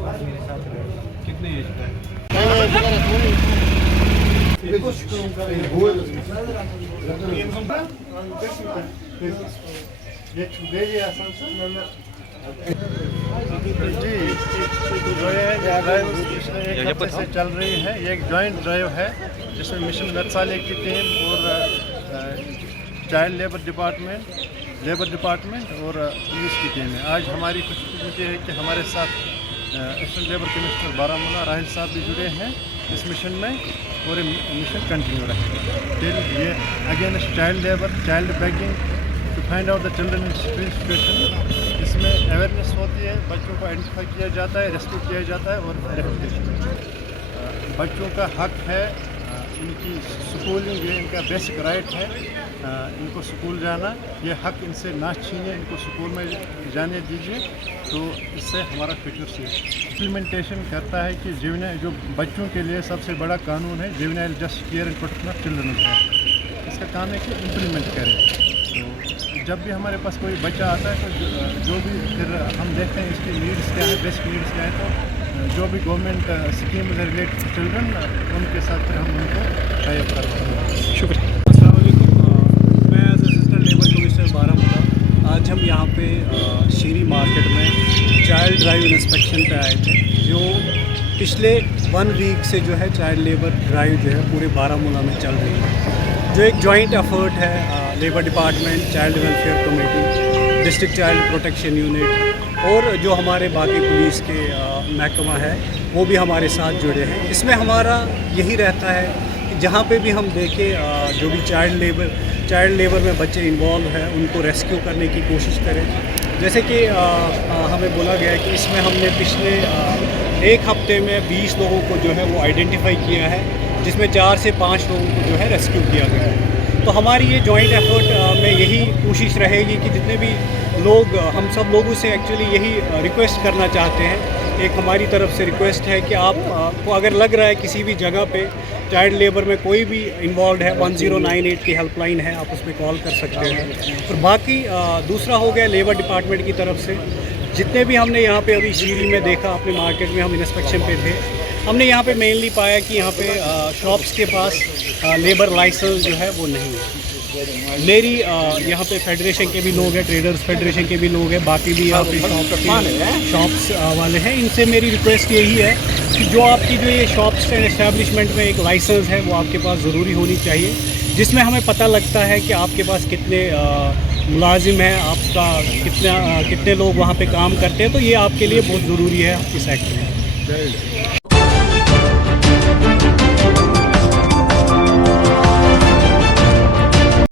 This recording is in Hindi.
कितने एज का है? जी, जो ये ड्राइव पिछले एक हफ्ते से चल रही है, ये एक जॉइंट ड्राइव है जिसमें मिशन मेटसाले की टीम और चाइल्ड लेबर डिपार्टमेंट और पुलिस की टीम है। आज हमारी खुशकिस्मती है कि हमारे साथ assistant labour commissioner Baramulla Rahil साहब भी जुड़े हैं इस मिशन में, और ये मिशन कंटिन्यू रहेगा फिर ये against child labour, child begging, to find out the children in street situation. इसमें अवेयरनेस होती है, बच्चों को आइडेंटिफाई किया जाता है, रेस्क्यू किया जाता है और रिहेबिलिटेशन। बच्चों का हक है इनकी स्कूलिंग, ये इनका बेसिक राइट है इनको स्कूल जाना। ये हक इनसे ना छीनिए, इनको स्कूल में जाने दीजिए, तो इससे हमारा फ्यूचर सेफ। इम्प्लीमेंटेशन करता है कि जो बच्चों के लिए सबसे बड़ा कानून है juvenile justice care and protection of children act, इसका काम है कि इम्प्लीमेंट करें। तो जब भी हमारे पास कोई बच्चा आता है तो जो भी फिर हम देखते हैं इसकी नीड्स क्या है, बेसिक नीड्स क्या है, तो जो भी government scheme related to children उनके साथ फिर हम उनको टाई अप करवाते हैं। शुक्रिया। अस्सलाम वालेकुम, मैं as assistant labour commissioner Baramulla. आज हम यहाँ पे शीरी मार्केट में चाइल्ड ड्राइव इंस्पेक्शन पे आए थे। जो पिछले 1 वीक से जो है चाइल्ड लेबर ड्राइव जो है पूरे बारामूला में चल रही है, जो एक जॉइंट एफर्ट है labour department, child welfare committee, district child protection unit और जो हमारे बाकी पुलिस के महकमा है वो भी हमारे साथ जुड़े हैं। इसमें हमारा यही रहता है कि जहाँ पे भी हम देखें जो भी चाइल्ड लेबर में बच्चे इन्वॉल्व हैं उनको रेस्क्यू करने की कोशिश करें। जैसे कि हमें बोला गया है कि इसमें हमने पिछले 1 हफ्ते में 20 लोगों को जो है वो आइडेंटिफाई किया है, जिसमें 4 से 5 लोगों को जो है रेस्क्यू किया गया है। तो हमारी ये जॉइंट एफर्ट में यही कोशिश रहेगी कि जितने भी लोग, हम सब लोगों से एक्चुअली यही रिक्वेस्ट करना चाहते हैं, एक हमारी तरफ से रिक्वेस्ट है कि आप को अगर लग रहा है किसी भी जगह पे चाइल्ड लेबर में कोई भी इन्वॉल्व है, 1098 की हेल्पलाइन है, आप उस पर कॉल कर सकते हैं। और बाकी दूसरा हो गया लेबर डिपार्टमेंट की तरफ से, जितने भी हमने यहाँ पे अभी शीरी में देखा, अपने मार्केट में हम इंस्पेक्शन पे थे, हमने यहाँ पे मेनली पाया कि यहाँ पे शॉप्स के पास लेबर लाइसेंस जो है वो नहीं है। मेरी यहाँ पे फेडरेशन के भी लोग हैं, ट्रेडर्स फेडरेशन के भी लोग हैं, बाकी भी यहाँ पे शॉप्स वाले हैं, इनसे मेरी रिक्वेस्ट यही है कि जो आपकी जो ये शॉप्स एंड एस्टेब्लिशमेंट में एक लाइसेंस है वो आपके पास ज़रूरी होनी चाहिए, जिसमें हमें पता लगता है कि आपके पास कितने मुलाजिम हैं, आपका कितने लोग वहाँ पे काम करते हैं। तो ये आपके लिए बहुत ज़रूरी है इस एक्ट में।